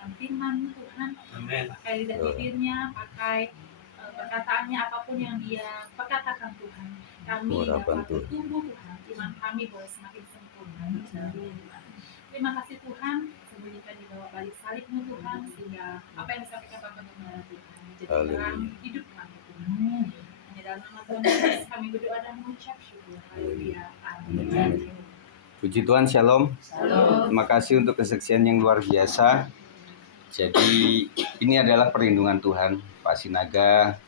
mengamalkan firman Tuhan, pakai lidah bibirnya, pakai perkataannya, apapun yang dia perkatakan Tuhan, kami dapat bertumbuh Tuhan, iman kami boleh semakin sempurna. Terima kasih Tuhan, semuanya kita dibawa balik salibmu Tuhan, sehingga apa yang disampaikan Bapak Benar Tuhan menjadi terang hidup kami Tuhan. Hanya dalam nama Tuhan Yesus kami berdoa dan mengucap syukur. Haleluya. Amin. Puji Tuhan, shalom. Terima kasih untuk kesaksian yang luar biasa. Jadi ini adalah perlindungan Tuhan, Pak Sinaga,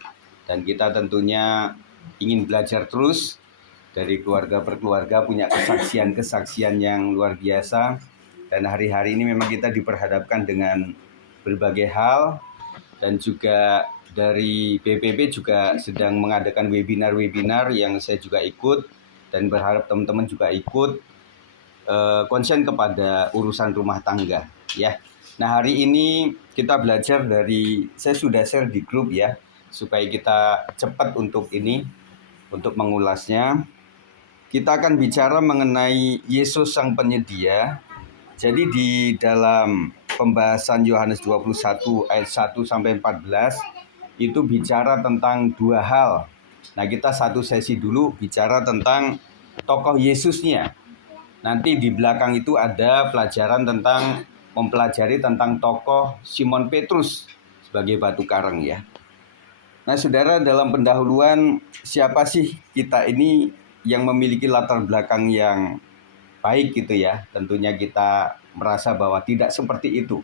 dan kita tentunya ingin belajar terus dari keluarga per keluarga, punya kesaksian-kesaksian yang luar biasa. Dan hari-hari ini memang kita diperhadapkan dengan berbagai hal, dan juga dari BPP juga sedang mengadakan webinar-webinar yang saya juga ikut, dan berharap teman-teman juga ikut konsen kepada urusan rumah tangga ya. Nah, hari ini kita belajar dari, saya sudah share di grup ya, supaya kita cepat untuk mengulasnya. Kita akan bicara mengenai Yesus Sang Penyedia. Jadi di dalam pembahasan Yohanes 21 ayat 1 sampai 14 itu bicara tentang dua hal. Nah, kita satu sesi dulu bicara tentang tokoh Yesusnya. Nanti di belakang itu ada pelajaran tentang mempelajari tentang tokoh Simon Petrus sebagai batu karang ya. Nah, saudara, dalam pendahuluan siapa sih kita ini yang memiliki latar belakang yang baik gitu ya. Tentunya kita merasa bahwa tidak seperti itu.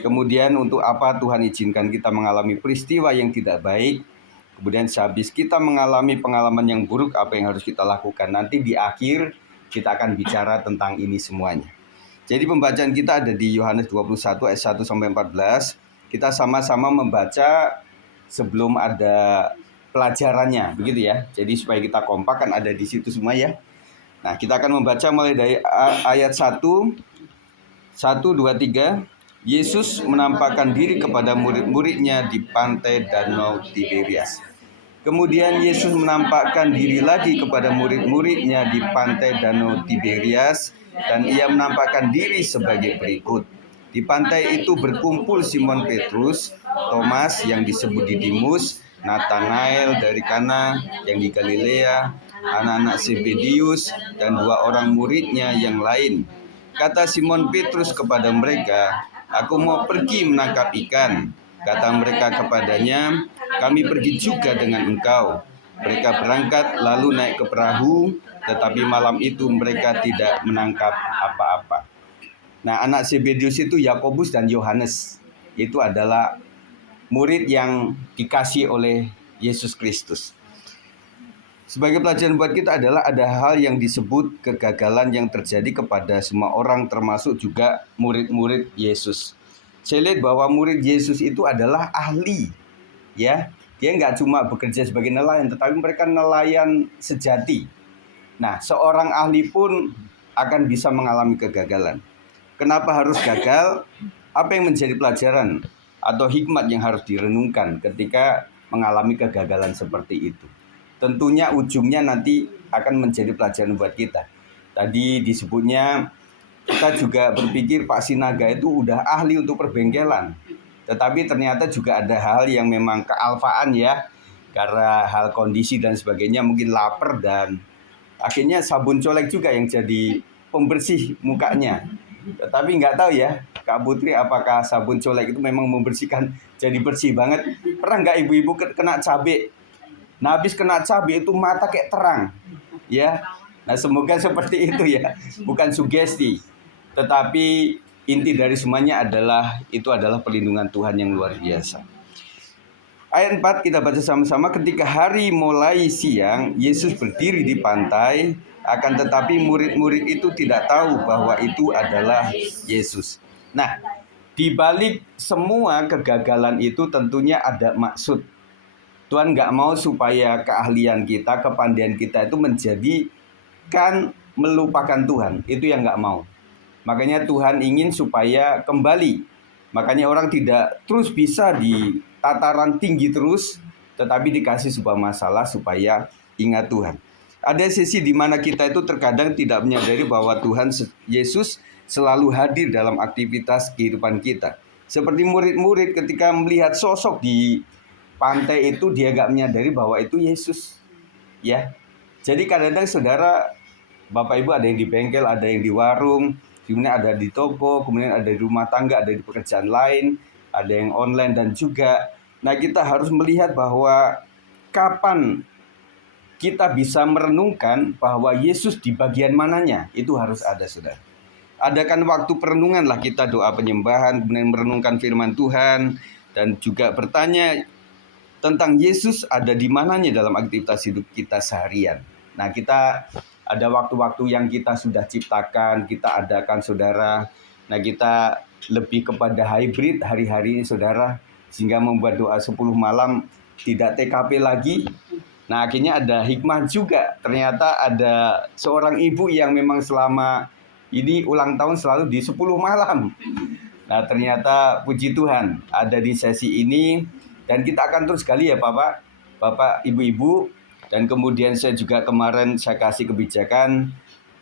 Kemudian untuk apa Tuhan izinkan kita mengalami peristiwa yang tidak baik. Kemudian sehabis kita mengalami pengalaman yang buruk, apa yang harus kita lakukan. Nanti di akhir kita akan bicara tentang ini semuanya. Jadi pembacaan kita ada di Yohanes 21 ayat 1 sampai 14. Kita sama-sama membaca sebelum ada pelajarannya, begitu ya. Jadi supaya kita kompak, kan ada di situ semua ya. Nah, kita akan membaca mulai dari ayat 1, 2, 3. Yesus menampakkan diri kepada murid-muridnya di pantai Danau Tiberias. Kemudian Yesus menampakkan diri lagi kepada murid-muridnya di pantai Danau Tiberias, dan ia menampakkan diri sebagai berikut. Di pantai itu berkumpul Simon Petrus, Thomas yang disebut Didimus, Nathanael dari Kana yang di Galilea, anak-anak Zebedius, dan dua orang muridnya yang lain. Kata Simon Petrus kepada mereka, "Aku mau pergi menangkap ikan." Kata mereka kepadanya, "Kami pergi juga dengan engkau." Mereka berangkat lalu naik ke perahu, tetapi malam itu mereka tidak menangkap apa-apa. Nah, anak Zebedius itu Yakobus dan Yohanes. Itu adalah murid yang dikasih oleh Yesus Kristus. Sebagai pelajaran buat kita adalah ada hal yang disebut kegagalan yang terjadi kepada semua orang, termasuk juga murid-murid Yesus. Saya lihat bahwa murid Yesus itu adalah ahli, ya. Dia nggak cuma bekerja sebagai nelayan, tetapi mereka nelayan sejati. Nah, seorang ahli pun akan bisa mengalami kegagalan. Kenapa harus gagal? Apa yang menjadi pelajaran atau hikmat yang harus direnungkan ketika mengalami kegagalan seperti itu? Tentunya ujungnya nanti akan menjadi pelajaran buat kita. Tadi disebutnya, kita juga berpikir Pak Sinaga itu udah ahli untuk perbengkelan. Tetapi ternyata juga ada hal yang memang kealfaan ya. Karena hal kondisi dan sebagainya, mungkin lapar, dan akhirnya sabun colek juga yang jadi pembersih mukanya. Tetapi nggak tahu ya, Kak Putri, apakah sabun colek itu memang membersihkan jadi bersih banget? Pernah nggak ibu-ibu kena cabai? Nah, habis kena cabai itu mata kayak terang, ya. Nah, semoga seperti itu ya, bukan sugesti. Tetapi inti dari semuanya adalah itu adalah perlindungan Tuhan yang luar biasa. Ayat 4 kita baca sama-sama. Ketika hari mulai siang, Yesus berdiri di pantai, akan tetapi murid-murid itu tidak tahu bahwa itu adalah Yesus. Nah, di balik semua kegagalan itu tentunya ada maksud. Tuhan nggak mau supaya keahlian kita, kepandaian kita itu menjadikan melupakan Tuhan. Itu yang nggak mau. Makanya Tuhan ingin supaya kembali. Makanya orang tidak terus bisa di tataran tinggi terus, tetapi dikasih sebuah masalah supaya ingat Tuhan. Ada sisi di mana kita itu terkadang tidak menyadari bahwa Tuhan Yesus selalu hadir dalam aktivitas kehidupan kita. Seperti murid-murid ketika melihat sosok di pantai itu, dia nggak menyadari bahwa itu Yesus. Ya, jadi kadang-kadang saudara, Bapak Ibu, ada yang di bengkel, ada yang di warung, kemudian ada di toko, kemudian ada di rumah tangga, ada di pekerjaan lain, ada yang online dan juga. Nah, kita harus melihat bahwa kapan kita bisa merenungkan bahwa Yesus di bagian mananya, itu harus ada, saudara. Adakan waktu perenungan lah, kita doa penyembahan, kemudian merenungkan firman Tuhan, dan juga bertanya tentang Yesus ada di mananya dalam aktivitas hidup kita seharian. Nah, kita ada waktu-waktu yang kita sudah ciptakan, kita adakan, saudara. Nah, kita lebih kepada hybrid hari-hari ini, saudara, sehingga membuat doa 10 malam tidak TKP lagi. Nah, akhirnya ada hikmah juga. Ternyata ada seorang ibu yang memang selama ini ulang tahun selalu di 10 malam. Nah, ternyata puji Tuhan ada di sesi ini. Dan kita akan terus gali ya Bapak, Ibu-Ibu. Dan kemudian saya juga kemarin saya kasih kebijakan,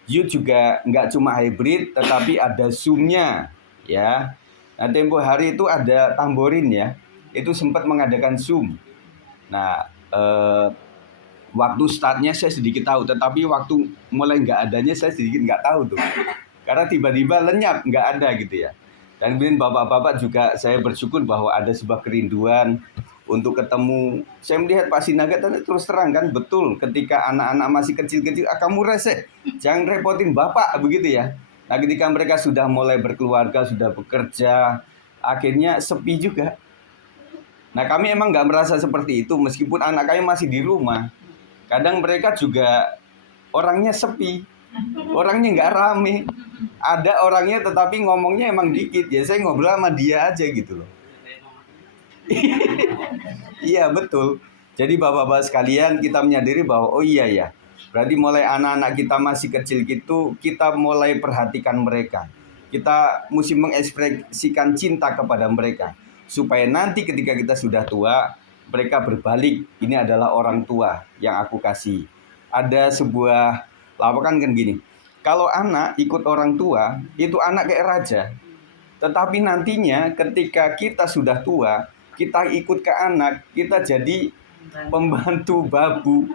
youth juga nggak cuma hybrid, tetapi ada Zoom-nya. Ya. Nah, tempo hari itu ada Tamborin ya. Itu sempat mengadakan Zoom. Nah, waktu startnya saya sedikit tahu, tetapi waktu mulai nggak adanya saya sedikit nggak tahu tuh. Karena tiba-tiba lenyap, nggak ada gitu ya. Dan kemudian bapak-bapak juga saya bersyukur bahwa ada sebuah kerinduan untuk ketemu. Saya melihat Pak Sinaga tadi terus terang kan, betul ketika anak-anak masih kecil-kecil, kamu rese, jangan repotin bapak, begitu ya. Nah, ketika mereka sudah mulai berkeluarga, sudah bekerja, akhirnya sepi juga. Nah, kami emang nggak merasa seperti itu, meskipun anak kami masih di rumah. Kadang mereka juga orangnya sepi, orangnya nggak rame. Ada orangnya tetapi ngomongnya emang dikit. Ya saya ngobrol sama dia aja gitu loh. Iya betul. Jadi bapak-bapak sekalian, kita menyadari bahwa oh iya ya, berarti mulai anak-anak kita masih kecil gitu, kita mulai perhatikan mereka. Kita mesti mengekspresikan cinta kepada mereka, supaya nanti ketika kita sudah tua, mereka berbalik, ini adalah orang tua yang aku kasih. Ada sebuah lawakan kan gini, kalau anak ikut orang tua, itu anak kayak raja. Tetapi nantinya ketika kita sudah tua, kita ikut ke anak, kita jadi pembantu babu.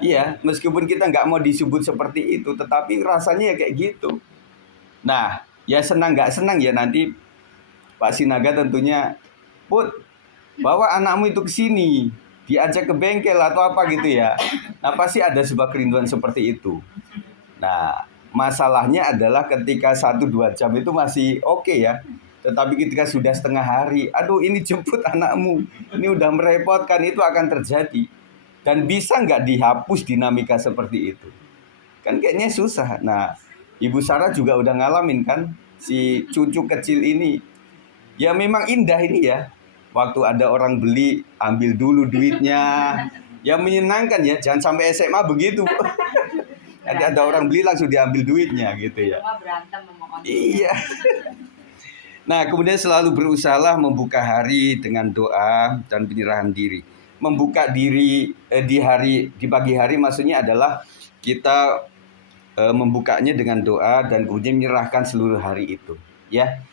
Iya, meskipun kita nggak mau disebut seperti itu, tetapi rasanya ya kayak gitu. Nah, ya senang nggak senang ya nanti Pak Sinaga tentunya, Put, bawa anakmu itu ke sini, diajak ke bengkel atau apa gitu ya. Nah, pasti ada sebuah kerinduan seperti itu. Nah, masalahnya adalah ketika 1-2 jam itu masih oke ya. Tetapi ketika sudah setengah hari, aduh ini jemput anakmu, ini udah merepotkan, itu akan terjadi. Dan bisa nggak dihapus dinamika seperti itu? Kan kayaknya susah. Nah, Ibu Sarah juga udah ngalamin kan, si cucu kecil ini. Ya memang indah ini ya. Waktu ada orang beli, ambil dulu duitnya. Ya menyenangkan ya, jangan sampai SMA begitu. Ada orang beli langsung diambil duitnya gitu ya. Iya. Nah, kemudian selalu berusahalah membuka hari dengan doa dan penyerahan diri. Membuka diri di pagi hari maksudnya adalah kita membukanya dengan doa dan kemudian menyerahkan seluruh hari itu. Ya,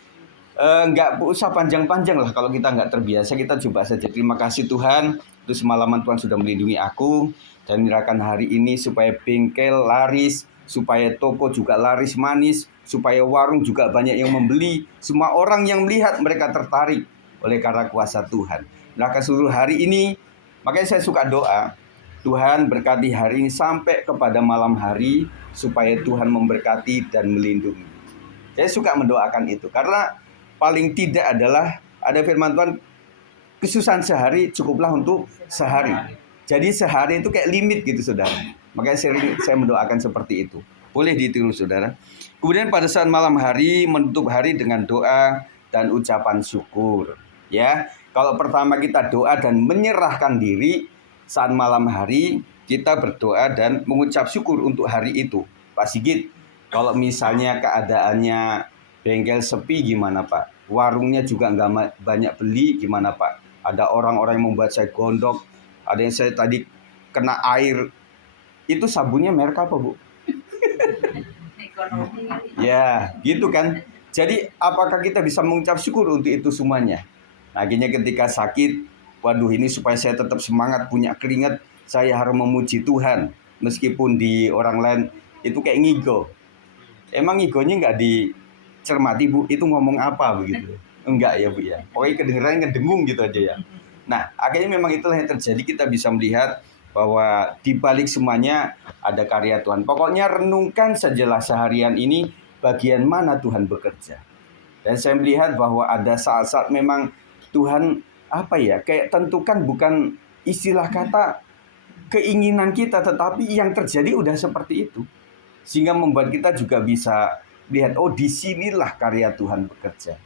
nggak usah panjang-panjang lah kalau kita nggak terbiasa. Kita coba saja. Terima kasih Tuhan, itu semalaman Tuhan sudah melindungi aku dan menyerahkan hari ini supaya bengkel laris, supaya toko juga laris manis, supaya warung juga banyak yang membeli. Semua orang yang melihat mereka tertarik oleh karena kuasa Tuhan. Menyerahkan seluruh hari ini, makanya saya suka doa, Tuhan berkati hari ini sampai kepada malam hari, supaya Tuhan memberkati dan melindungi. Saya suka mendoakan itu, karena paling tidak adalah ada firman Tuhan, kesusahan sehari cukuplah untuk sehari. Jadi sehari itu kayak limit gitu saudara. Makanya saya mendoakan seperti itu. Boleh ditiru saudara. Kemudian pada saat malam hari, menutup hari dengan doa dan ucapan syukur. Ya, kalau pertama kita doa dan menyerahkan diri, saat malam hari kita berdoa dan mengucap syukur untuk hari itu. Pak Sigit, kalau misalnya keadaannya bengkel sepi gimana Pak? Warungnya juga nggak banyak beli gimana Pak? Ada orang-orang yang membuat saya gondok. Ada yang saya tadi kena air. Itu sabunnya merek apa Bu? Ya gitu kan. Jadi apakah kita bisa mengucap syukur untuk itu semuanya? Nah, akhirnya ketika sakit, waduh ini supaya saya tetap semangat, punya keringat, saya harus memuji Tuhan. Meskipun di orang lain itu kayak ngigo. Emang ngigonya nggak dicermati, Bu? Itu ngomong apa begitu? Enggak ya, Bu ya. Pokoknya kedengeran ngedengung gitu aja ya. Nah, akhirnya memang itulah yang terjadi. Kita bisa melihat bahwa di balik semuanya ada karya Tuhan. Pokoknya renungkan sajalah seharian ini bagian mana Tuhan bekerja. Dan saya melihat bahwa ada saat-saat memang Tuhan kayak tentukan bukan istilah kata keinginan kita, tetapi yang terjadi udah seperti itu. Sehingga membuat kita juga bisa lihat, oh disinilah karya Tuhan bekerja.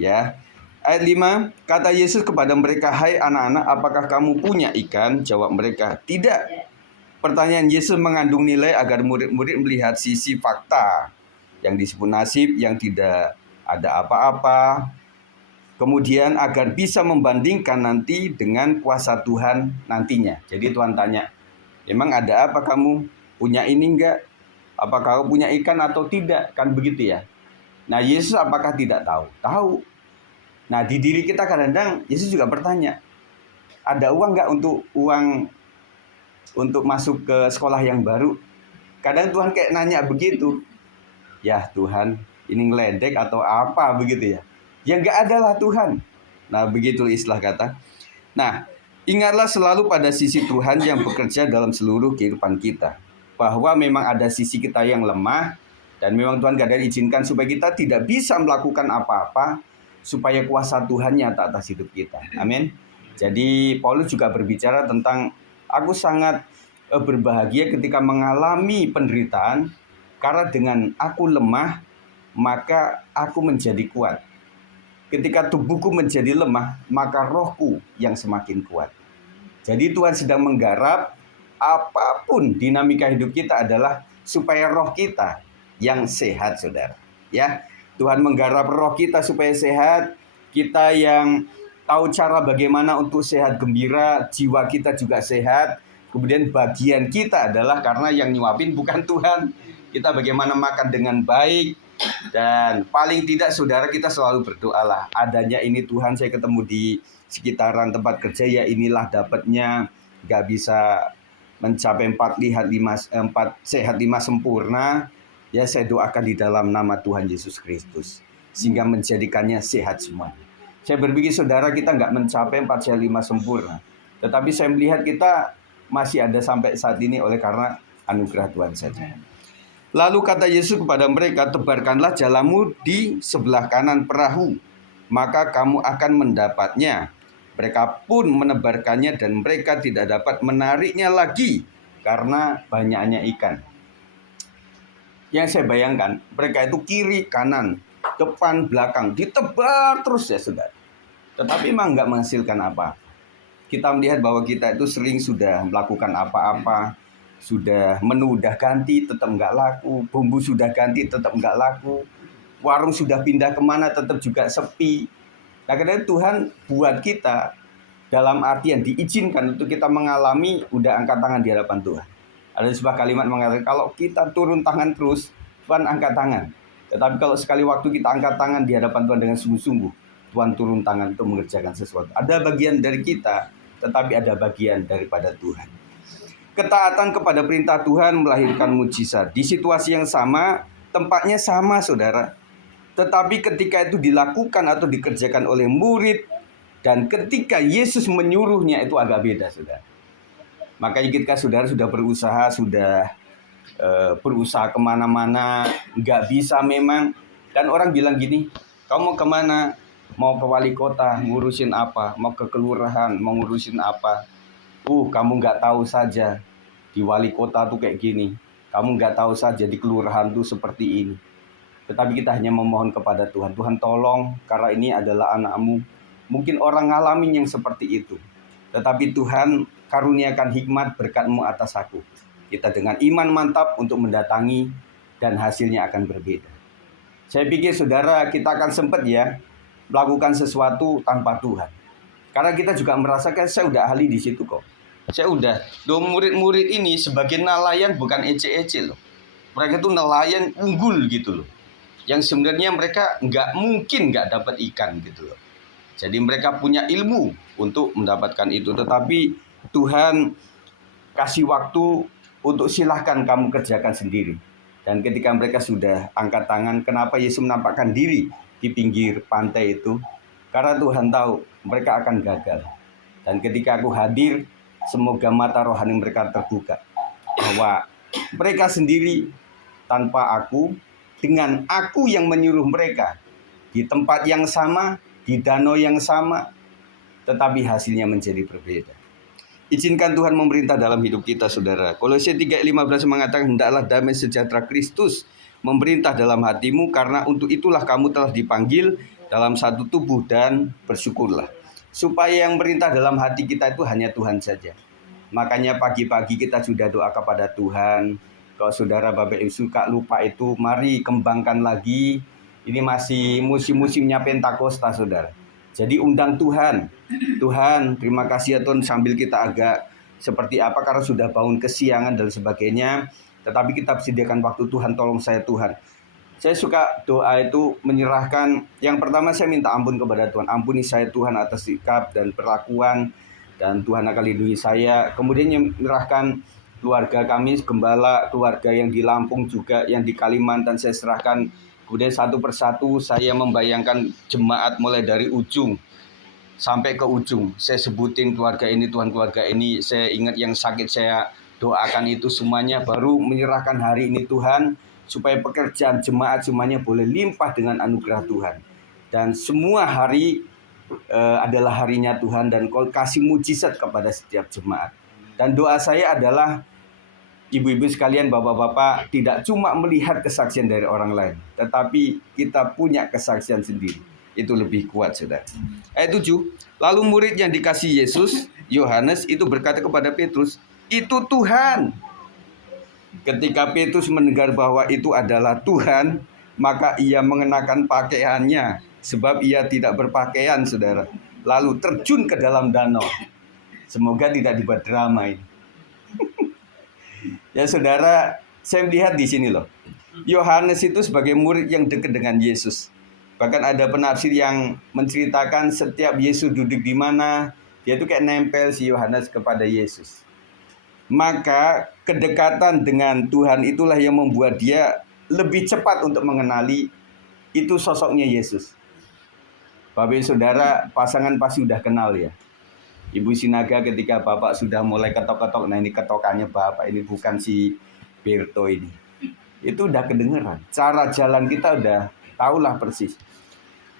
Ya. Ayat 5, kata Yesus kepada mereka, hai anak-anak, apakah kamu punya ikan? Jawab mereka, tidak. Pertanyaan Yesus mengandung nilai agar murid-murid melihat sisi fakta yang disebut nasib, yang tidak ada apa-apa. Kemudian agar bisa membandingkan nanti dengan kuasa Tuhan nantinya. Jadi Tuhan tanya, emang ada apa kamu? Punya ini enggak? Apakah kamu punya ikan atau tidak? Kan begitu ya. Nah, Yesus apakah tidak tahu? Tahu. Nah, di diri kita kadang-kadang Yesus juga bertanya, ada uang enggak untuk masuk ke sekolah yang baru? Kadang Tuhan kayak nanya begitu. Ya Tuhan, ini ngeledek atau apa begitu ya? Ya enggak ada lah Tuhan. Nah, begitu istilah kata. Nah, ingatlah selalu pada sisi Tuhan yang bekerja dalam seluruh kehidupan kita. Bahwa memang ada sisi kita yang lemah, dan memang Tuhan kadang izinkan supaya kita tidak bisa melakukan apa-apa, supaya kuasa Tuhan nyata atas hidup kita. Amin. Jadi Paulus juga berbicara tentang, aku sangat berbahagia ketika mengalami penderitaan, karena dengan aku lemah, maka aku menjadi kuat. Ketika tubuhku menjadi lemah, maka rohku yang semakin kuat. Jadi Tuhan sedang menggarap apapun dinamika hidup kita adalah supaya roh kita yang sehat, saudara. Ya, Tuhan menggarap roh kita supaya sehat. Kita yang tahu cara bagaimana untuk sehat gembira, jiwa kita juga sehat. Kemudian bagian kita adalah karena yang nyuapin bukan Tuhan. Kita bagaimana makan dengan baik. Dan paling tidak saudara kita selalu berdoalah, adanya ini Tuhan, saya ketemu di sekitaran tempat kerja, ya inilah dapatnya. Gak bisa mencapai 4 sehat 5 sempurna. Ya saya doakan di dalam nama Tuhan Yesus Kristus, sehingga menjadikannya sehat semua. Saya berpikir saudara kita gak mencapai 4 sehat 5 sempurna, tetapi saya melihat kita masih ada sampai saat ini oleh karena anugerah Tuhan saja. Lalu kata Yesus kepada mereka, tebarkanlah jalamu di sebelah kanan perahu, maka kamu akan mendapatnya. Mereka pun menebarkannya dan mereka tidak dapat menariknya lagi karena banyaknya ikan. Yang saya bayangkan, mereka itu kiri, kanan, depan, belakang, ditebar terus ya saudara. Tetapi memang nggak menghasilkan apa. Kita melihat bahwa kita itu sering sudah melakukan apa-apa, sudah menu udah ganti tetap nggak laku, bumbu sudah ganti tetap nggak laku, warung sudah pindah kemana tetap juga sepi. Nah, karena Tuhan buat kita dalam artian diizinkan untuk kita mengalami udah angkat tangan di hadapan Tuhan. Ada sebuah kalimat mengatakan kalau kita turun tangan terus, Tuhan angkat tangan. Tetapi kalau sekali waktu kita angkat tangan di hadapan Tuhan dengan sungguh-sungguh, Tuhan turun tangan untuk mengerjakan sesuatu. Ada bagian dari kita, tetapi ada bagian daripada Tuhan. Ketaatan kepada perintah Tuhan melahirkan mujizat. Di situasi yang sama, tempatnya sama saudara. Tetapi ketika itu dilakukan atau dikerjakan oleh murid, dan ketika Yesus menyuruhnya itu agak beda saudara. Makanya kita saudara sudah berusaha kemana-mana, nggak bisa memang. Dan orang bilang gini, kamu mau kemana? Mau ke wali kota, ngurusin apa? Mau ke kelurahan, mau ngurusin apa? Kamu nggak tahu saja di wali kota tuh kayak gini. Kamu nggak tahu saja di kelurahan tuh seperti ini. Tetapi kita hanya memohon kepada Tuhan. Tuhan tolong, karena ini adalah anakmu. Mungkin orang ngalamin yang seperti itu. Tetapi Tuhan karuniakan hikmat berkat-Mu atas aku. Kita dengan iman mantap untuk mendatangi dan hasilnya akan berbeda. Saya pikir saudara kita akan sempat ya melakukan sesuatu tanpa Tuhan. Karena kita juga merasakan saya udah ahli di situ kok. Saya udah, murid-murid ini sebagai nelayan bukan ece-ece loh. Mereka tuh nelayan unggul gitu loh. yang sebenarnya mereka nggak mungkin nggak dapat ikan gitu loh. Jadi mereka punya ilmu untuk mendapatkan itu, tetapi Tuhan kasih waktu untuk silahkan kamu kerjakan sendiri. Dan ketika mereka sudah angkat tangan, kenapa Yesus menampakkan diri di pinggir pantai itu? Karena Tuhan tahu mereka akan gagal. Dan ketika aku hadir, semoga mata rohani mereka terbuka. Bahwa mereka sendiri tanpa aku, dengan aku yang menyuruh mereka. Di tempat yang sama, di danau yang sama, tetapi hasilnya menjadi berbeda. Izinkan Tuhan memerintah dalam hidup kita, saudara. Kolose 3:15 mengatakan, hendaklah damai sejahtera Kristus memerintah dalam hatimu, karena untuk itulah kamu telah dipanggil dalam satu tubuh, dan bersyukurlah. Supaya yang merintah dalam hati kita itu hanya Tuhan saja. Makanya pagi-pagi kita sudah doa kepada Tuhan. Kalau saudara Bapak Ibu suka lupa itu, mari kembangkan lagi. Ini masih musim-musimnya Pentakosta, saudara. Jadi undang Tuhan. Tuhan, terima kasih ya Tuhan, sambil kita agak seperti apa karena sudah bangun kesiangan dan sebagainya. Tetapi kita sediakan waktu, Tuhan tolong saya Tuhan. Saya suka doa itu menyerahkan, yang pertama saya minta ampun kepada Tuhan. Ampuni saya Tuhan atas sikap dan perlakuan, dan Tuhan akan lindungi saya. Kemudian menyerahkan keluarga kami, gembala, keluarga yang di Lampung juga, yang di Kalimantan saya serahkan. Kemudian satu persatu saya membayangkan jemaat mulai dari ujung sampai ke ujung. Saya sebutin keluarga ini, Tuhan keluarga ini. Saya ingat yang sakit, saya doakan itu semuanya. Baru menyerahkan hari ini Tuhan, supaya pekerjaan jemaat semuanya boleh limpah dengan anugerah Tuhan. Dan semua hari adalah harinya Tuhan, dan Kau kasih mujizat kepada setiap jemaat. Dan doa saya adalah ibu-ibu sekalian, bapak-bapak, tidak cuma melihat kesaksian dari orang lain, tetapi kita punya kesaksian sendiri. Itu lebih kuat, saudara. Ayat 7, lalu murid yang dikasih Yesus, Yohanes, itu berkata kepada Petrus, itu Tuhan. Ketika Petrus mendengar bahwa itu adalah Tuhan, maka ia mengenakan pakaiannya, sebab ia tidak berpakaian, saudara. Lalu terjun ke dalam danau. Semoga tidak dibuat drama ini. Ya saudara, saya melihat di sini loh. Yohanes itu sebagai murid yang dekat dengan Yesus. Bahkan ada penafsir yang menceritakan setiap Yesus duduk di mana, dia itu kayak nempel si Yohanes kepada Yesus. Maka kedekatan dengan Tuhan itulah yang membuat dia lebih cepat untuk mengenali itu sosoknya Yesus. Bapak Ibu Saudara, pasangan pasti udah kenal ya. Ibu Sinaga ketika Bapak sudah mulai ketok-ketok, nah ini ketokannya Bapak, ini bukan si Berto ini. Itu udah kedengeran. Cara jalan kita udah tahulah persis.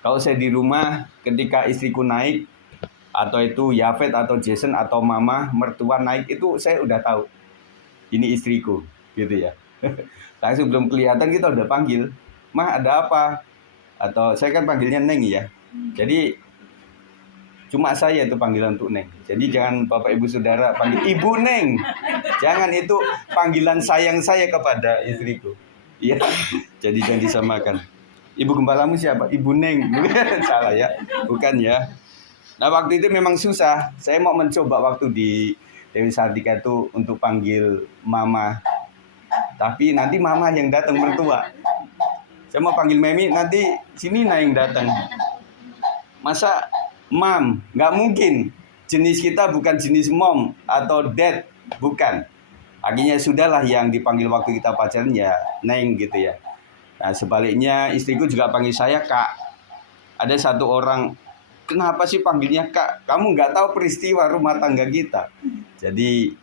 Kalau saya di rumah ketika istriku naik, atau itu Yafet atau Jason atau mama mertua naik, itu saya udah tahu ini istriku gitu ya. Langsung belum kelihatan kita udah panggil, "Mah, ada apa?" Atau saya kan panggilnya Neng ya. Jadi cuma saya itu panggilan untuk Neng. Jadi jangan Bapak Ibu Saudara panggil Ibu Neng. Jangan, itu panggilan sayang saya kepada istriku. Iya. Jadi jangan disamakan. Ibu gembalamu siapa? Ibu Neng. Salah ya. Bukan ya. Nah waktu itu memang susah. Saya mau mencoba waktu di Dewi Sartika itu untuk panggil mama. Tapi nanti mama yang datang mertua. Saya mau panggil Memi, nanti sini yang datang. Masa Mam? Nggak mungkin. Jenis kita bukan jenis mom atau dad. Bukan. Akhirnya sudahlah, yang dipanggil waktu kita pacaran ya Neng gitu ya. Nah sebaliknya istriku juga panggil saya Kak. Ada satu orang, kenapa sih panggilnya Kak? Kamu nggak tahu peristiwa rumah tangga kita. Jadi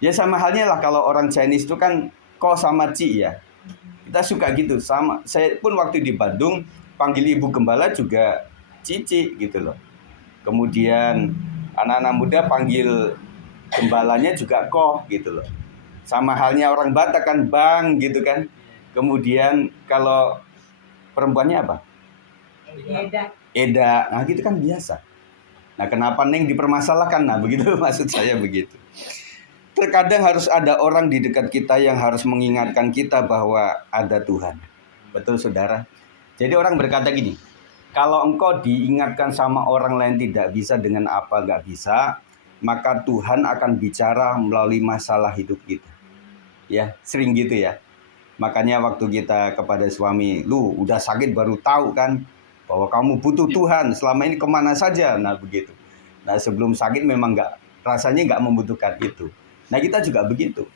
ya sama halnya lah kalau orang Chinese itu kan Ko sama Ci ya. Kita suka gitu. Sama, saya pun waktu di Bandung panggil ibu gembala juga Cici gitu loh. Kemudian anak-anak muda panggil gembalanya juga Ko gitu loh. Sama halnya orang Batak kan Bang gitu kan. Kemudian kalau perempuannya apa? Eda. Nah gitu kan biasa. Nah kenapa Neng dipermasalahkan? Nah begitu maksud saya begitu. Terkadang harus ada orang di dekat kita yang harus mengingatkan kita bahwa ada Tuhan. Betul saudara? Jadi orang berkata gini, kalau engkau diingatkan sama orang lain tidak bisa dengan apa gak bisa, maka Tuhan akan bicara melalui masalah hidup kita. Ya, sering gitu ya. Makanya waktu kita kepada suami, lu udah sakit baru tahu kan bahwa kamu butuh Tuhan, selama ini kemana saja. Nah begitu. Nah sebelum sakit memang rasanya nggak membutuhkan itu. Nah kita juga begitu.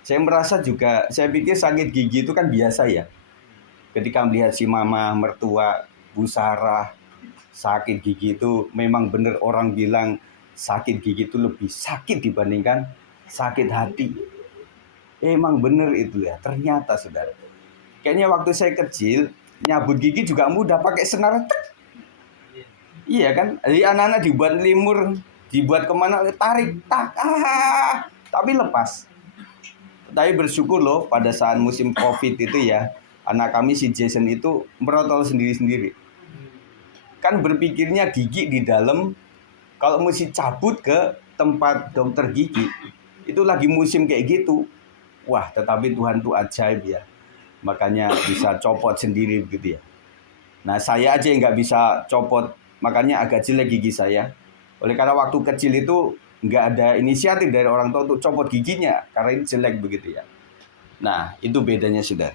Saya merasa juga, saya pikir sakit gigi itu kan biasa ya. Ketika melihat si mama mertua Bu Sarah sakit gigi itu, memang benar orang bilang sakit gigi itu lebih sakit dibandingkan sakit hati. Emang bener itu ya, ternyata saudara. Kayaknya waktu saya kecil, nyabut gigi juga mudah, pakai senar. Tek. Iya kan, jadi anak-anak dibuat limur, dibuat kemana, tarik, tak, tapi lepas. Tapi bersyukur loh, pada saat musim COVID itu ya, anak kami si Jason itu merotol sendiri-sendiri. Kan berpikirnya gigi di dalam, kalau mesti cabut ke tempat dokter gigi, itu lagi musim kayak gitu. Wah, tetapi Tuhan tuh ajaib ya. Makanya bisa copot sendiri begitu ya. Nah, saya aja yang nggak bisa copot, makanya agak jelek gigi saya. Oleh karena waktu kecil itu nggak ada inisiatif dari orang tua untuk copot giginya, karena ini jelek begitu ya. Nah, itu bedanya saudara.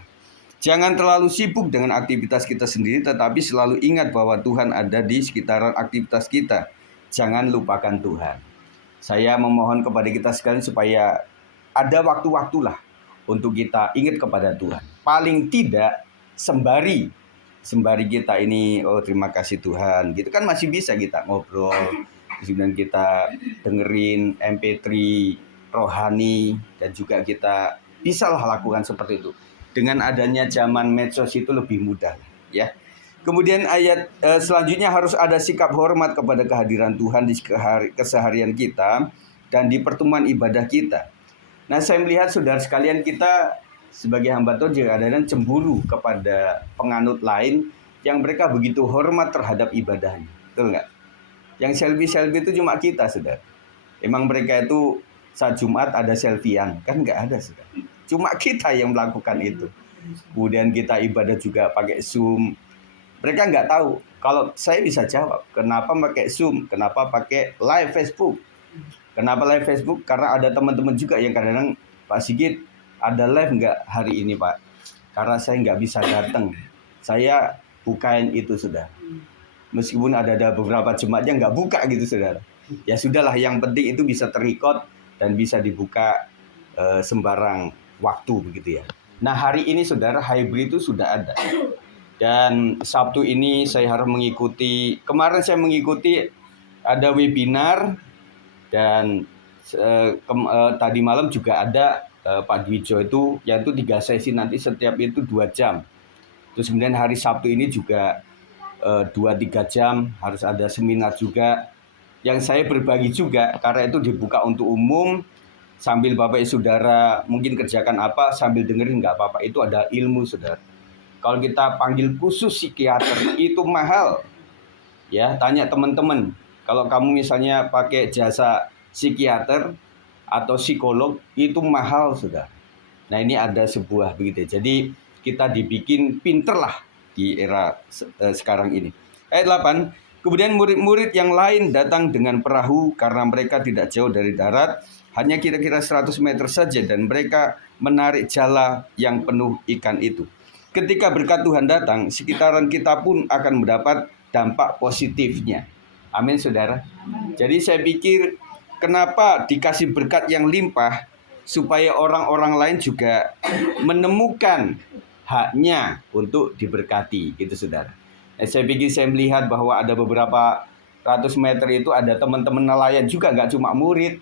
Jangan terlalu sibuk dengan aktivitas kita sendiri, tetapi selalu ingat bahwa Tuhan ada di sekitaran aktivitas kita. Jangan lupakan Tuhan. Saya memohon kepada kita sekalian supaya ada waktu-waktulah untuk kita ingat kepada Tuhan. Paling tidak sembari kita ini, oh terima kasih Tuhan, gitu kan masih bisa kita ngobrol, kemudian kita dengerin MP3 rohani, dan juga kita bisalah lakukan seperti itu. Dengan adanya zaman medsos itu lebih mudah ya. Kemudian ayat selanjutnya, harus ada sikap hormat kepada kehadiran Tuhan di keseharian kita dan di pertemuan ibadah kita. Nah, saya melihat saudara sekalian, kita sebagai hamba Tuhan juga kadang-kadang cemburu kepada penganut lain yang mereka begitu hormat terhadap ibadahnya. Betul nggak? Yang selfie-selfie itu cuma kita, saudara. Emang mereka itu saat Jumat ada selfiean? Kan nggak ada, saudara. Cuma kita yang melakukan itu. Kemudian kita ibadah juga pakai Zoom. Mereka nggak tahu. Kalau saya bisa jawab, kenapa pakai Zoom? Kenapa pakai live Facebook? Kenapa live Facebook? Karena ada teman-teman juga yang kadang-kadang, Pak Sigit, ada live nggak hari ini Pak? Karena saya nggak bisa datang. Saya bukain itu sudah. Meskipun ada beberapa jemaatnya nggak buka gitu saudara. Ya sudahlah, yang penting itu bisa terrecord dan bisa dibuka sembarang waktu begitu ya. Nah hari ini saudara, hybrid itu sudah ada. Dan Sabtu ini saya harus mengikuti, kemarin saya mengikuti ada webinar, dan tadi malam juga ada Pak Dwijo itu, yaitu 3 sesi nanti, setiap itu 2 jam. Terus kemudian hari Sabtu ini juga 2-3 jam harus ada seminar juga, yang saya berbagi juga, karena itu dibuka untuk umum. Sambil Bapak saudara mungkin kerjakan apa, sambil dengerin nggak apa-apa, itu ada ilmu saudara. Kalau kita panggil khusus psikiater itu mahal ya, tanya teman-teman. Kalau kamu misalnya pakai jasa psikiater atau psikolog, itu mahal sudah. Nah ini ada sebuah begitu. Jadi kita dibikin pinter lah di era sekarang ini. Ayat 8. Kemudian murid-murid yang lain datang dengan perahu karena mereka tidak jauh dari darat, hanya kira-kira 100 meter saja, dan mereka menarik jala yang penuh ikan itu. Ketika berkat Tuhan datang, sekitaran kita pun akan mendapat dampak positifnya. Amin saudara. Jadi saya pikir, kenapa dikasih berkat yang limpah, supaya orang-orang lain juga menemukan haknya untuk diberkati, gitu saudara. Saya pikir, saya melihat bahwa ada beberapa ratus meter itu ada teman-teman nelayan juga, nggak cuma murid.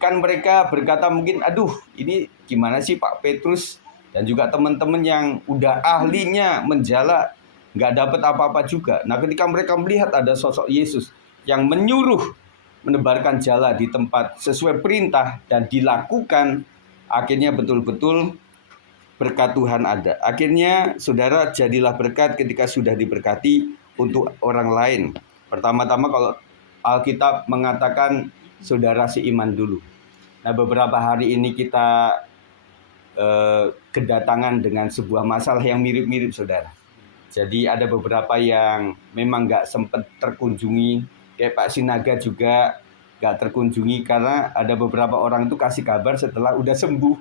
Kan mereka berkata mungkin, aduh ini gimana sih Pak Petrus dan juga teman-teman yang udah ahlinya menjala, nggak dapat apa-apa juga. Nah ketika mereka melihat ada sosok Yesus yang menyuruh menebarkan jala di tempat sesuai perintah dan dilakukan, akhirnya betul-betul berkat Tuhan ada. Akhirnya saudara, jadilah berkat ketika sudah diberkati untuk orang lain. Pertama-tama kalau Alkitab mengatakan saudara seiman dulu. Nah beberapa hari ini kita kedatangan dengan sebuah masalah yang mirip-mirip saudara. Jadi ada beberapa yang memang nggak sempat terkunjungi, kayak Pak Sinaga juga nggak terkunjungi karena ada beberapa orang itu kasih kabar setelah udah sembuh.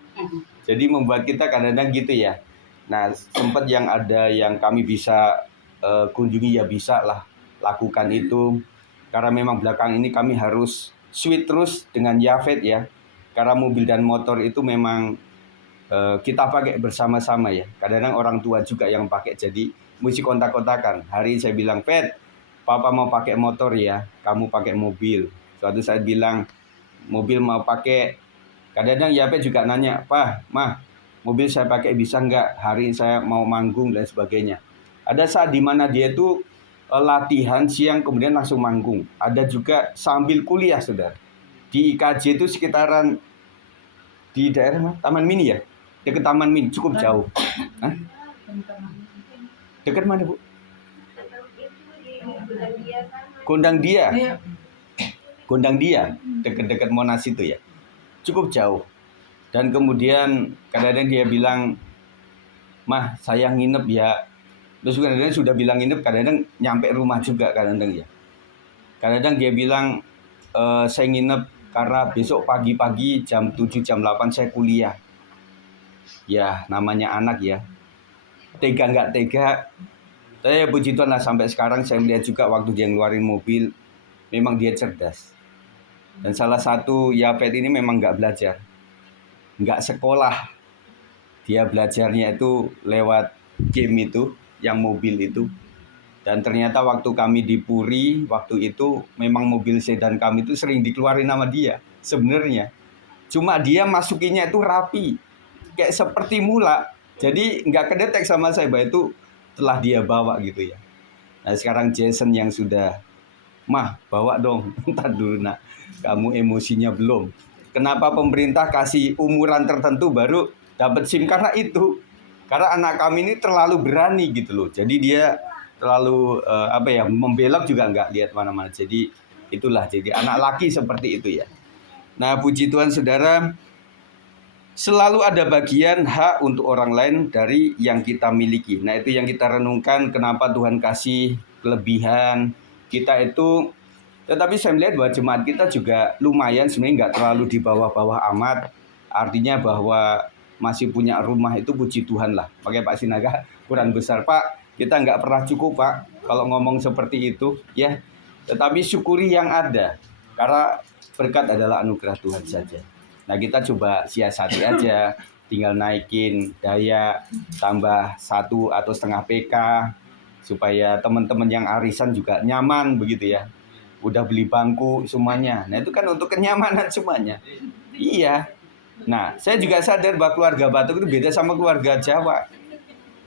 Jadi membuat kita kadang-kadang gitu ya. Nah, sempat yang ada yang kami bisa kunjungi ya bisa lah lakukan itu. Karena memang belakang ini kami harus switch terus dengan Yafet ya. Karena mobil dan motor itu memang kita pakai bersama-sama ya. Kadang-kadang orang tua juga yang pakai, jadi mesti kontak-kontakan. Hari ini saya bilang, Pet, Papa mau pakai motor ya, kamu pakai mobil. Suatu saat bilang, mobil mau pakai. Kadang-kadang Yafet juga nanya, Pak, Mah, mobil saya pakai bisa nggak? Hari ini saya mau manggung dan sebagainya. Ada saat di mana dia itu latihan siang kemudian langsung manggung. Ada juga sambil kuliah, saudara. Di IKJ itu sekitaran di daerah Taman Mini ya? Dekat Taman Mini, cukup jauh. Hah? Dekat mana, Bu? Gondang Dia. Gondang Dia, dekat-dekat Monas itu ya. Cukup jauh. Dan kemudian kadang-kadang dia bilang, Mah, saya nginep ya. Terus kadang-kadang sudah bilang nginep, kadang-kadang nyampe rumah juga kadang-kadang ya. Kadang-kadang dia bilang, saya nginep karena besok pagi-pagi jam 7, jam 8 saya kuliah. Ya, namanya anak ya. Tega nggak tega. Saya puji Tuhan lah sampai sekarang saya melihat juga waktu dia ngeluarin mobil, memang dia cerdas. Dan salah satu Yafet ini memang nggak belajar. Nggak sekolah. Dia belajarnya itu lewat game itu, yang mobil itu. Dan ternyata waktu kami di Puri, waktu itu memang mobil sedan kami itu sering dikeluarin nama dia sebenarnya. Cuma dia masukinnya itu rapi. Kayak seperti mula. Jadi nggak kedetek sama saya bahwa itu telah dia bawa gitu ya. Nah sekarang Jason yang sudah, Mah bawa dong. Ntar dulu nak, kamu emosinya belum. Kenapa pemerintah kasih umuran tertentu baru dapat SIM? Karena itu. Karena anak kami ini terlalu berani gitu loh. Jadi dia terlalu membelok juga nggak lihat mana-mana. Jadi itulah, jadi anak laki seperti itu ya. Nah puji Tuhan saudara, selalu ada bagian hak untuk orang lain dari yang kita miliki. Nah itu yang kita renungkan, kenapa Tuhan kasih kelebihan kita itu. Tetapi saya melihat bahwa jemaat kita juga lumayan sebenarnya, nggak terlalu di bawah-bawah amat. Artinya bahwa masih punya rumah itu puji Tuhan lah. Pakai Pak Sinaga kurang besar. Pak, kita nggak pernah cukup Pak kalau ngomong seperti itu ya. Tetapi syukuri yang ada. Karena berkat adalah anugerah Tuhan saja. Nah kita coba siasati aja, tinggal naikin daya tambah 1 atau setengah PK supaya teman-teman yang arisan juga nyaman begitu ya. Udah beli bangku semuanya. Nah itu kan untuk kenyamanan semuanya. Iya. Nah saya juga sadar bahwa keluarga Batak itu beda sama keluarga Jawa.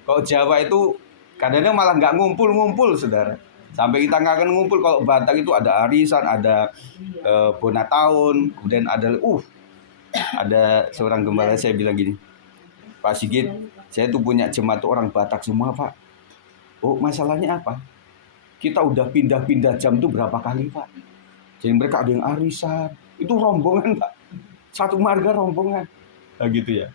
Kalau Jawa itu kadang-kadang malah nggak ngumpul-ngumpul saudara. Sampai kita nggak akan ngumpul. Kalau Batak itu ada arisan, ada bona tahun, kemudian ada seorang gembala saya bilang gini, Pak Sigit, saya tuh punya jemaat orang Batak semua Pak. Oh masalahnya apa? Kita udah pindah-pindah jam tuh berapa kali Pak. Jadi mereka ada yang arisan, itu rombongan Pak. Satu marga rombongan. Nah gitu ya.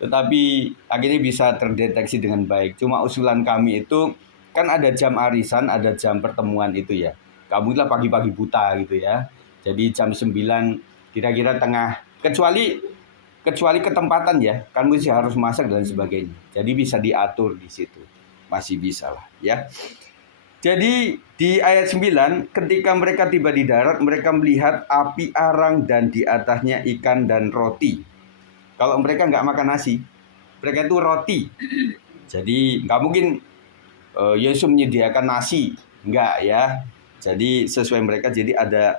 Tetapi akhirnya bisa terdeteksi dengan baik. Cuma usulan kami itu, kan ada jam arisan, ada jam pertemuan itu ya. Kamu lah pagi-pagi buta gitu ya. Jadi jam 9 kira-kira tengah. Kecuali ketempatan ya, kan mesti harus masak dan sebagainya. Jadi bisa diatur di situ, masih bisa lah ya. Jadi di ayat 9, ketika mereka tiba di darat, mereka melihat api arang dan di atasnya ikan dan roti. Kalau mereka nggak makan nasi, mereka itu roti. Jadi nggak mungkin Yesus menyediakan nasi, nggak ya. Jadi sesuai mereka, jadi ada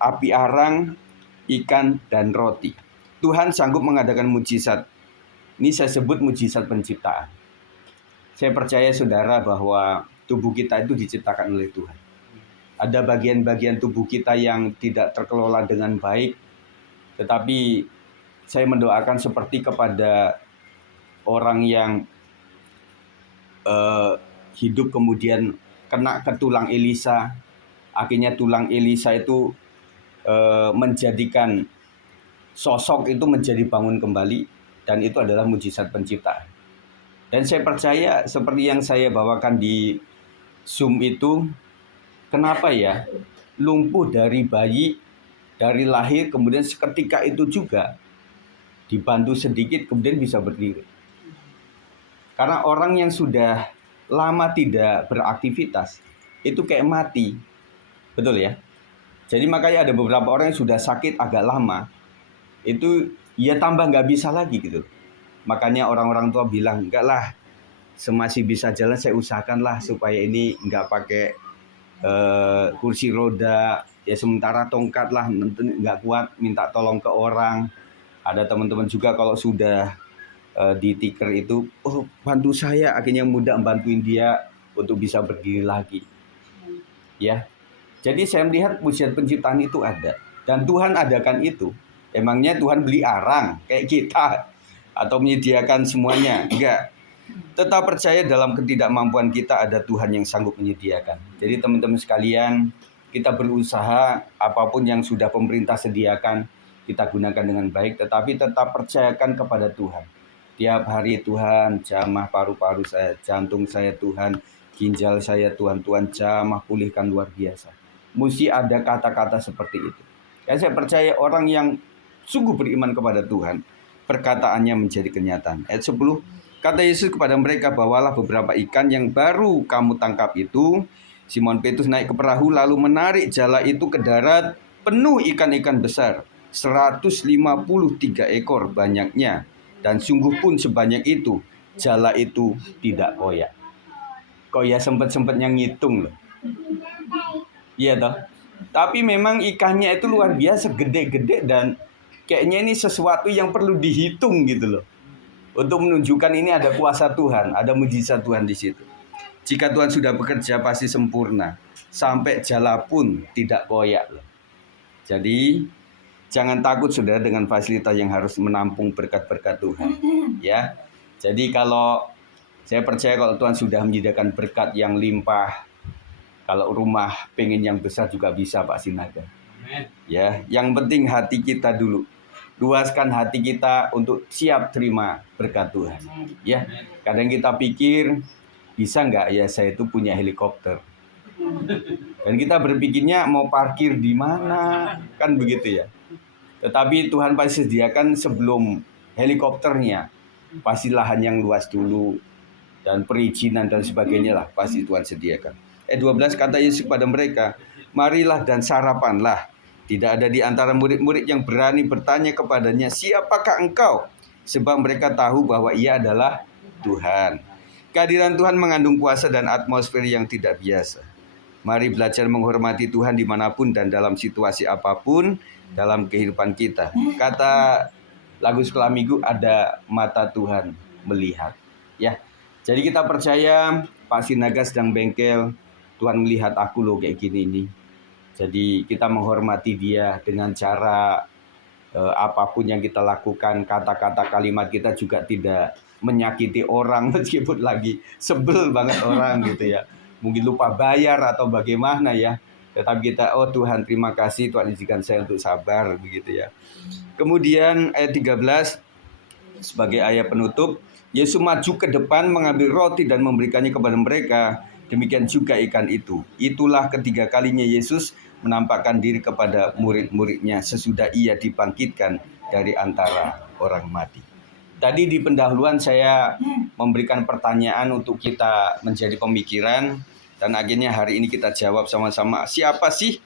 api arang, ikan, dan roti. Tuhan sanggup mengadakan mujizat. Ini saya sebut mujizat penciptaan. Saya percaya saudara bahwa tubuh kita itu diciptakan oleh Tuhan. Ada bagian-bagian tubuh kita yang tidak terkelola dengan baik. Tetapi saya mendoakan seperti kepada orang yang hidup kemudian kena ke tulang Elisa. Akhirnya tulang Elisa itu menjadikan sosok itu menjadi bangun kembali, dan itu adalah mujizat penciptaan. Dan saya percaya seperti yang saya bawakan di Zoom itu, kenapa ya lumpuh dari bayi Dari lahir kemudian seketika itu juga dibantu sedikit kemudian bisa berdiri. Karena orang yang sudah lama tidak beraktivitas itu kayak mati. Betul ya? Jadi makanya ada beberapa orang yang sudah sakit agak lama itu ya tambah nggak bisa lagi gitu. Makanya orang-orang tua bilang, enggak lah, semasih bisa jalan saya usahakanlah supaya ini nggak pakai kursi roda, ya sementara tongkat lah, nggak kuat minta tolong ke orang. Ada teman-teman juga kalau sudah di tikar itu, oh bantu saya, akhirnya mudah bantuin dia untuk bisa berdiri lagi. Ya, jadi saya melihat mujizat penciptaan itu ada dan Tuhan adakan itu. Emangnya Tuhan beli arang kayak kita atau menyediakan semuanya? Enggak. Tetap percaya dalam ketidakmampuan kita ada Tuhan yang sanggup menyediakan. Jadi teman-teman sekalian, kita berusaha apapun yang sudah pemerintah sediakan, kita gunakan dengan baik, tetapi tetap percayakan kepada Tuhan. Tiap hari Tuhan, jamah paru-paru saya, jantung saya Tuhan, ginjal saya Tuhan, Tuhan jamah pulihkan luar biasa. Mesti ada kata-kata seperti itu. Ya, saya percaya orang yang sungguh beriman kepada Tuhan, perkataannya menjadi kenyataan. Ayat 10, kata Yesus kepada mereka, bawalah beberapa ikan yang baru kamu tangkap itu. Simon Petrus naik ke perahu lalu menarik jala itu ke darat penuh ikan-ikan besar. 153 ekor banyaknya. Dan sungguh pun sebanyak itu, jala itu tidak koyak. Kok ya sempet-sempetnya ngitung loh. Iya toh. Tapi memang ikannya itu luar biasa, gede-gede dan kayaknya ini sesuatu yang perlu dihitung gitu loh. Untuk menunjukkan ini ada kuasa Tuhan, ada mujizat Tuhan di situ. Jika Tuhan sudah bekerja pasti sempurna. Sampai jala pun tidak koyak loh. Jadi jangan takut saudara dengan fasilitas yang harus menampung berkat-berkat Tuhan. Ya. Jadi kalau saya percaya kalau Tuhan sudah menyediakan berkat yang limpah, kalau rumah pengen yang besar juga bisa Pak Sinaga. Ya, yang penting hati kita dulu. Luaskan hati kita untuk siap terima berkat Tuhan. Ya, kadang kita pikir bisa nggak ya saya itu punya helikopter. Dan kita berpikirnya mau parkir di mana, kan begitu ya. Tetapi Tuhan pasti sediakan sebelum helikopternya, pasti lahan yang luas dulu dan perizinan dan sebagainya lah pasti Tuhan sediakan. 12 kata Yesus kepada mereka, marilah dan sarapanlah. Tidak ada di antara murid-murid yang berani bertanya kepadanya, siapakah engkau? Sebab mereka tahu bahwa ia adalah Tuhan. Kehadiran Tuhan mengandung kuasa dan atmosfer yang tidak biasa. Mari belajar menghormati Tuhan dimanapun dan dalam situasi apapun dalam kehidupan kita. Kata lagu sekolah minggu, ada mata Tuhan melihat. Ya, jadi kita percaya Pak Sinaga sedang bengkel, Tuhan melihat aku loh kayak gini ini. Jadi kita menghormati dia dengan cara apapun yang kita lakukan, kata-kata kalimat kita juga tidak menyakiti orang meskipun lagi sebel banget orang gitu ya. Mungkin lupa bayar atau bagaimana ya. Tetapi kita, oh Tuhan terima kasih Tuhan izinkan saya untuk sabar begitu ya. Kemudian ayat 13 sebagai ayat penutup, Yesus maju ke depan mengambil roti dan memberikannya kepada mereka. Demikian juga ikan itu. Itulah ketiga kalinya Yesus menampakkan diri kepada murid-muridnya sesudah ia dibangkitkan dari antara orang mati. Tadi di pendahuluan saya memberikan pertanyaan untuk kita menjadi pemikiran. Dan akhirnya hari ini kita jawab sama-sama. Siapa sih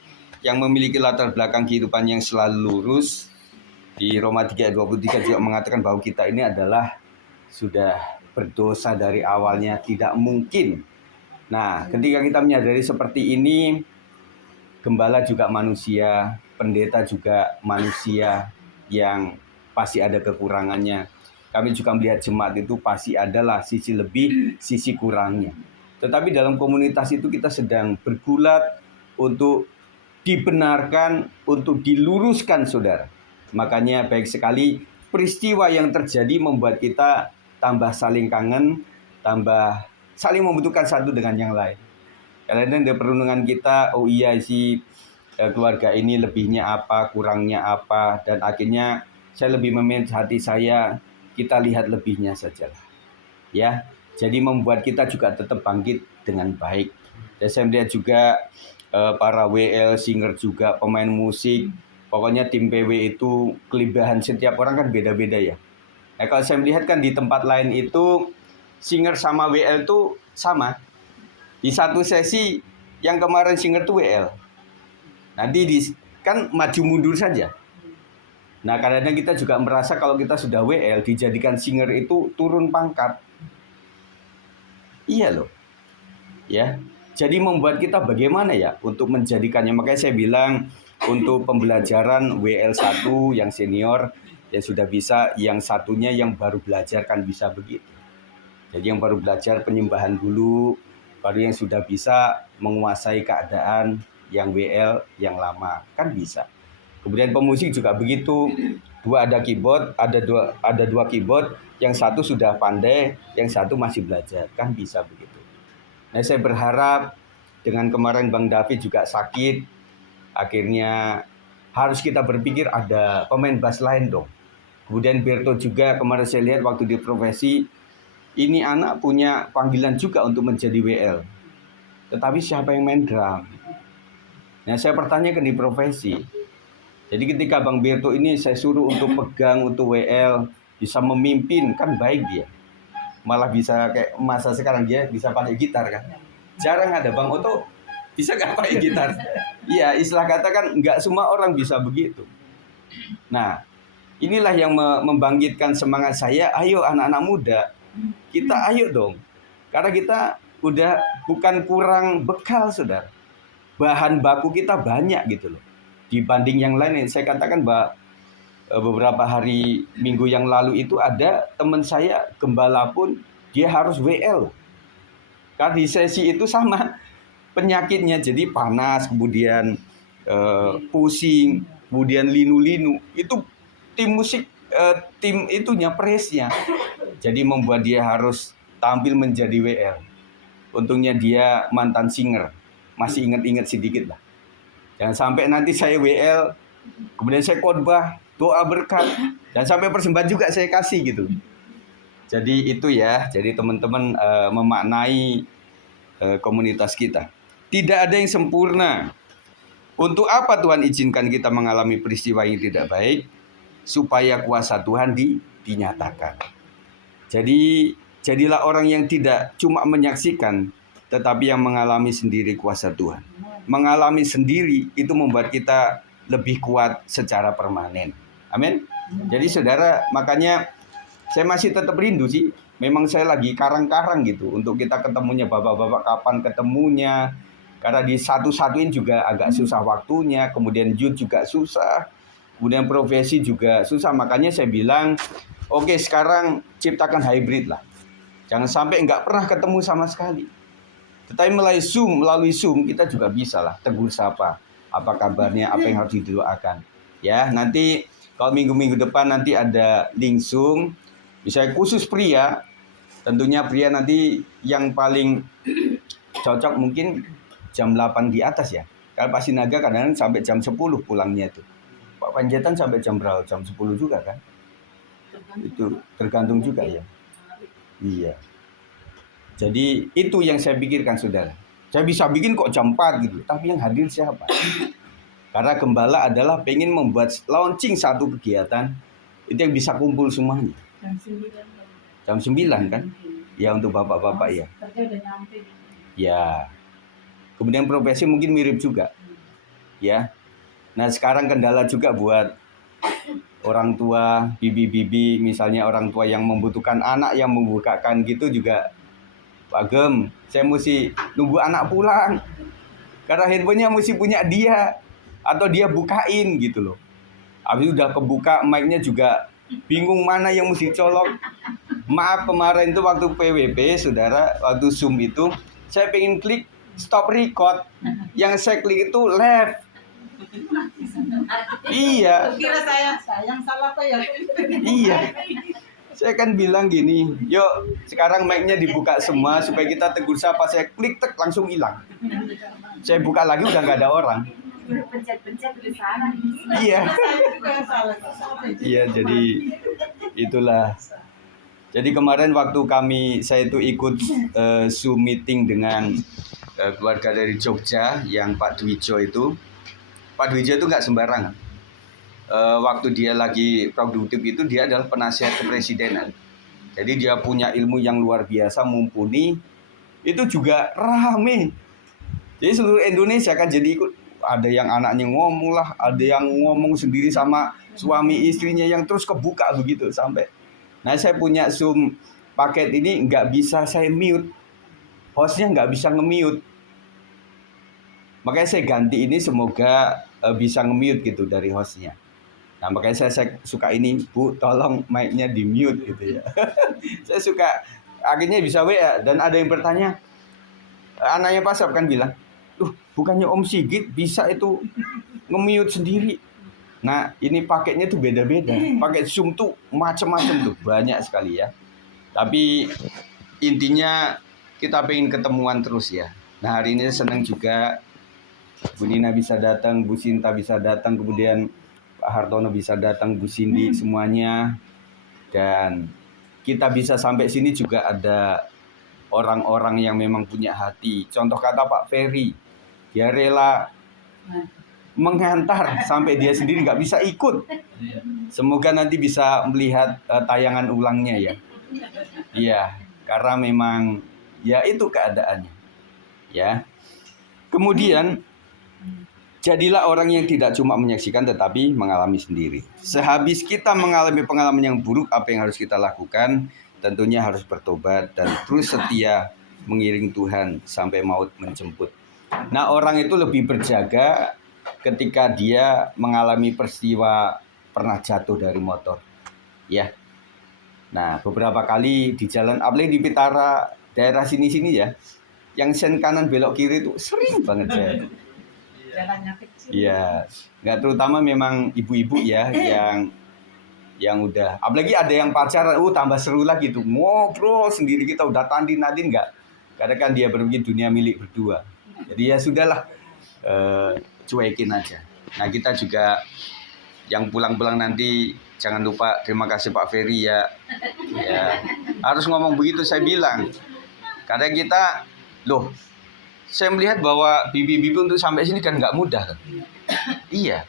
yang memiliki latar belakang kehidupan yang selalu lurus? Di Roma 3 ayat 23 juga mengatakan bahwa kita ini adalah sudah berdosa dari awalnya, tidak mungkin. Nah, ketika kita menyadari seperti ini, gembala juga manusia, pendeta juga manusia yang pasti ada kekurangannya. Kami juga melihat jemaat itu pasti adalah sisi lebih, sisi kurangnya. Tetapi dalam komunitas itu kita sedang bergulat untuk dibenarkan, untuk diluruskan saudara. Makanya baik sekali peristiwa yang terjadi membuat kita tambah saling kangen, tambah saling membutuhkan satu dengan yang lain. Kadang-kadang di perundungan kita, oh iya sih keluarga ini lebihnya apa, kurangnya apa. Dan akhirnya saya lebih memilih hati saya, kita lihat lebihnya saja. Ya, jadi membuat kita juga tetap bangkit dengan baik. Dan saya melihat juga para WL, singer juga, pemain musik, Pokoknya tim PW itu kelebihan setiap orang kan beda-beda ya. Nah, kalau saya melihat kan di tempat lain itu singer sama WL itu sama. Di satu sesi yang kemarin singer itu WL. Nanti kan maju mundur saja. Nah, kadang-kadang kita juga merasa kalau kita sudah WL dijadikan singer itu turun pangkat. Iya loh. Ya. Jadi membuat kita bagaimana ya untuk menjadikannya. Makanya saya bilang untuk pembelajaran WL1 yang senior yang sudah bisa, yang satunya yang baru belajar kan bisa begitu. Jadi yang baru belajar penyembahan dulu, baru yang sudah bisa menguasai keadaan yang WL yang lama kan bisa. Kemudian pemusik juga begitu. Ada keyboard, ada dua keyboard, yang satu sudah pandai, yang satu masih belajar, kan bisa begitu. Nah, saya berharap dengan kemarin Bang David juga sakit, akhirnya harus kita berpikir ada pemain bass lain dong. Kemudian Berto juga kemarin saya lihat waktu di profesi, ini anak punya panggilan juga untuk menjadi WL. Tetapi siapa yang main drum? Nah, saya pertanyakan di profesi. Jadi ketika Bang Berto ini saya suruh untuk pegang untuk WL, bisa memimpin, kan baik dia. Malah bisa kayak masa sekarang dia bisa pakai gitar kan. Jarang ada Bang Oto bisa nggak pakai gitar. Iya, istilah kata kan nggak semua orang bisa begitu. Nah, inilah yang membangkitkan semangat saya. Ayo anak-anak muda, kita ayo dong. Karena kita udah bukan kurang bekal, saudara. Bahan baku kita banyak gitu loh. Dibanding yang lain, saya katakan bahwa beberapa hari minggu yang lalu itu ada teman saya gembala pun dia harus WL. Karena di sesi itu sama penyakitnya, jadi panas, kemudian pusing, kemudian linu-linu. Itu tim musik, tim itunya presnya. Jadi membuat dia harus tampil menjadi WL. Untungnya dia mantan singer, masih ingat-ingat sedikit lah. Jangan sampai nanti saya WL, kemudian saya khotbah, doa berkat, dan sampai persembahan juga saya kasih gitu. Jadi itu ya, jadi teman-teman memaknai komunitas kita. Tidak ada yang sempurna. Untuk apa Tuhan izinkan kita mengalami peristiwa yang tidak baik? Supaya kuasa Tuhan dinyatakan. Jadi jadilah orang yang tidak cuma menyaksikan, tetapi yang mengalami sendiri kuasa Tuhan. Mengalami sendiri itu membuat kita lebih kuat secara permanen. Amin. Jadi saudara, makanya saya masih tetap rindu sih. Memang saya lagi karang-karang gitu untuk kita ketemunya bapak-bapak, kapan ketemunya. Karena di satu-satuin juga agak susah waktunya. Kemudian youth juga susah. Kemudian profesi juga susah. Makanya saya bilang, oke, sekarang ciptakan hybrid lah. Jangan sampai nggak pernah ketemu sama sekali. Tetapi melalui Zoom kita juga bisa lah tegur sapa. Apa kabarnya, apa yang harus didoakan. Ya, nanti kalau minggu-minggu depan nanti ada link Zoom, misalnya khusus pria, tentunya pria nanti yang paling cocok mungkin jam 8 di atas ya. Kalau Pak Sinaga kadang-kadang sampai jam 10 pulangnya itu. Pak Panjaitan sampai jam berapa? Jam 10 juga kan? Itu tergantung juga ya. Iya. Jadi itu yang saya pikirkan saudara. Saya bisa bikin kok jam 4 gitu. Tapi yang hadir siapa? Karena gembala adalah pengen membuat launching satu kegiatan itu yang bisa kumpul semuanya. Jam 9 kan? Ya untuk bapak-bapak ya. Ya. Kemudian profesi mungkin mirip juga. Ya. Nah, sekarang kendala juga buat orang tua, bibi-bibi, misalnya orang tua yang membutuhkan anak yang membukakan gitu juga. Pak Gem, saya mesti nunggu anak pulang. Karena handphonenya mesti punya dia. Atau dia bukain gitu loh. Habis udah kebuka, mic-nya juga bingung mana yang mesti colok. Maaf kemarin itu waktu PWP, saudara, waktu Zoom itu, saya pengen klik stop record. Yang saya klik itu left. Iya. Kira saya yang salah apa ya? Iya. Saya kan bilang gini, yuk sekarang mic-nya dibuka semua supaya kita tegur sapa. Saya klik tek langsung hilang. Saya buka lagi udah nggak ada orang. Pencet-pencet di sana. Iya. Saya juga yang salah. Iya, jadi itulah. Jadi kemarin waktu saya itu ikut Zoom meeting dengan keluarga dari Jogja yang Pak Dwijo itu. Pak Dwijo itu nggak sembarangan. waktu dia lagi produktif itu dia adalah penasihat kepresidenan. Jadi dia punya ilmu yang luar biasa, mumpuni. Itu juga rame. Jadi seluruh Indonesia kan jadi ikut. Ada yang anaknya ngomong lah, ada yang ngomong sendiri sama suami istrinya yang terus kebuka begitu sampai. Nah saya punya Zoom paket ini nggak bisa saya mute, hostnya nggak bisa nge-mute. Makanya saya ganti ini semoga bisa nge-mute gitu dari hostnya. Nah makanya saya suka ini, Bu tolong mic-nya di mute gitu ya. Saya suka akhirnya bisa WA dan ada yang bertanya, anaknya Pak Sab kan bilang, bukannya Om Sigit bisa itu nge-mute sendiri. Nah ini paketnya tuh beda-beda. Paket Zoom tuh macam-macam tuh, banyak sekali ya. Tapi intinya kita pengen ketemuan terus ya. Nah hari ini senang juga Bu Nina bisa datang, Bu Sinta bisa datang, kemudian Pak Hartono bisa datang, Bu Cindy, semuanya. Dan kita bisa sampai sini juga ada orang-orang yang memang punya hati. Contoh kata Pak Ferry, dia rela menghantar sampai dia sendiri nggak bisa ikut. Semoga nanti bisa melihat tayangan ulangnya ya. Iya, karena memang ya itu keadaannya. Ya. Kemudian jadilah orang yang tidak cuma menyaksikan tetapi mengalami sendiri. Sehabis kita mengalami pengalaman yang buruk, apa yang harus kita lakukan? Tentunya harus bertobat dan terus setia mengiring Tuhan sampai maut menjemput. Nah, orang itu lebih berjaga ketika dia mengalami peristiwa pernah jatuh dari motor. Ya. Nah, beberapa kali di jalan, apalagi di Pitara, daerah sini-sini ya, yang sen kanan belok kiri itu sering banget jatuh. Jalannya kecil. Iya, nggak terutama memang ibu-ibu ya yang udah, apalagi ada yang pacaran, tambah seru lagi tuh, ngobrol sendiri kita udah tanding-tanding nggak, karena kan dia berpikir dunia milik berdua, jadi ya sudahlah, cuekin aja. Nah kita juga yang pulang-pulang nanti jangan lupa terima kasih Pak Ferry ya harus ngomong begitu saya bilang, karena kita saya melihat bahwa bibi-bibi untuk sampai sini kan nggak mudah kan. Iya.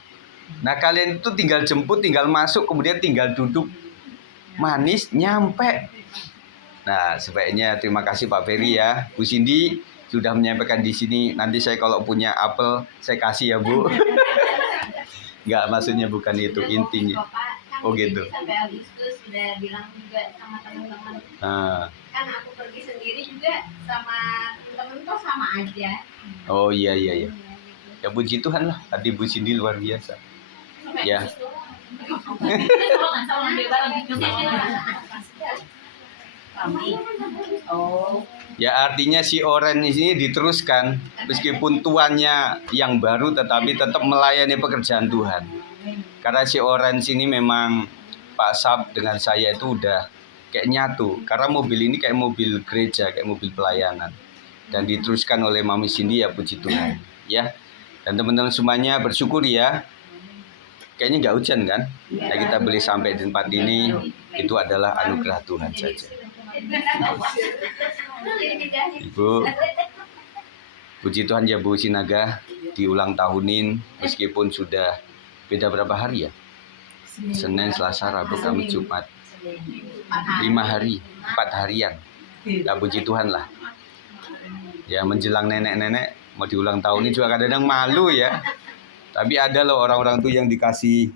Nah kalian itu tinggal jemput, tinggal masuk, kemudian tinggal duduk manis nyampe. Nah sebaiknya terima kasih Pak Ferry ya, Bu Cindy sudah menyampaikan di sini. Nanti saya kalau punya apel saya kasih ya Bu. Nggak, maksudnya bukan itu intinya. Oh gitu. Sampai Agustus sudah bilang juga sama teman-teman. Kan aku pergi sendiri juga sama teman-teman kok sama aja. Oh iya. Ya puji Tuhan lah, hati Bu Cindy luar biasa. Ya. Ya artinya si Oren ini diteruskan meskipun tuannya yang baru tetapi tetap melayani pekerjaan Tuhan. Karena si Oren sini memang Pak Sab dengan saya itu udah kayak nyatu. Karena mobil ini kayak mobil gereja, kayak mobil pelayanan. Dan diteruskan oleh Mami Cindy ya puji Tuhan. Ya. Dan teman-teman semuanya bersyukur ya. Kayaknya nggak hujan kan? Nah, kita beli sampai di tempat ini itu adalah anugerah Tuhan saja. Ibu, puji Tuhan ya Bu Sinaga diulang tahunin meskipun sudah beda berapa hari ya? Senin, Selasa, Rabu, Kamis, Jumat. 5 hari, 4 harian. Ya puji Tuhan lah. Ya menjelang nenek-nenek mau diulang tahun ini juga kadang-kadang malu ya. Tapi ada loh orang-orang tuh yang dikasih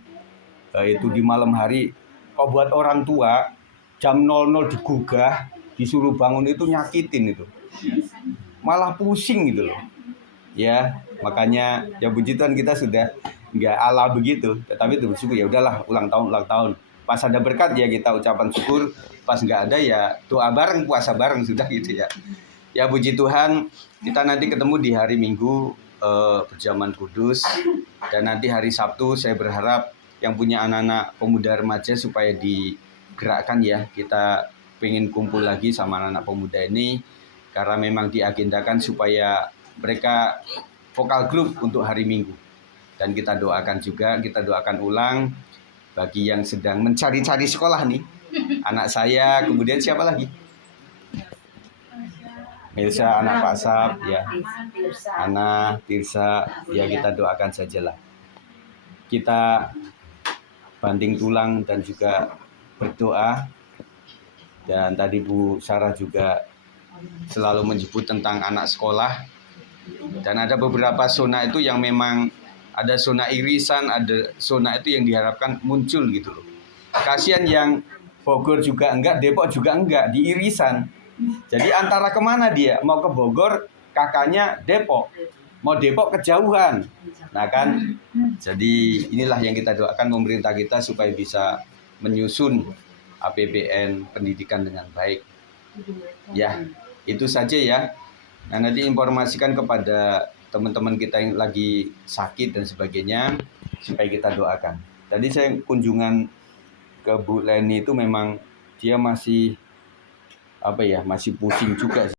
itu di malam hari. Kok buat orang tua jam 00 digugah, disuruh bangun itu nyakitin itu. Malah pusing gitu loh. Ya, makanya ya puji Tuhan kita sudah nggak ala begitu. Tetapi itu bersyukur ya udahlah ulang tahun. Pas ada berkat ya kita ucapan syukur, pas nggak ada ya doa bareng, puasa bareng sudah gitu ya. Ya puji Tuhan, kita nanti ketemu di hari Minggu berjamaah kudus, dan nanti hari Sabtu saya berharap yang punya anak-anak pemuda remaja supaya digerakkan ya, kita pengen kumpul lagi sama anak-anak pemuda ini karena memang diagendakan supaya mereka vokal grup untuk hari Minggu. Dan kita doakan juga, kita doakan ulang bagi yang sedang mencari-cari sekolah nih, anak saya, kemudian siapa lagi? Melsa, anak Pak Sab, ya, Ana, Tirsa, ya kita doakan sajalah. Kita banting tulang dan juga berdoa. Dan tadi Bu Sarah juga selalu menyebut tentang anak sekolah. Dan ada beberapa zona itu yang memang ada zona irisan, ada zona itu yang diharapkan muncul gitu loh. Kasihan yang Bogor juga enggak, Depok juga enggak, di irisan. Jadi antara kemana dia? Mau ke Bogor, kakaknya Depok. Mau Depok kejauhan. Nah kan, jadi inilah yang kita doakan pemerintah kita supaya bisa menyusun APBN pendidikan dengan baik. Ya, itu saja ya. Nah, nanti informasikan kepada teman-teman kita yang lagi sakit dan sebagainya supaya kita doakan. Tadi saya kunjungan ke Bu Leni itu memang dia masih masih pusing juga.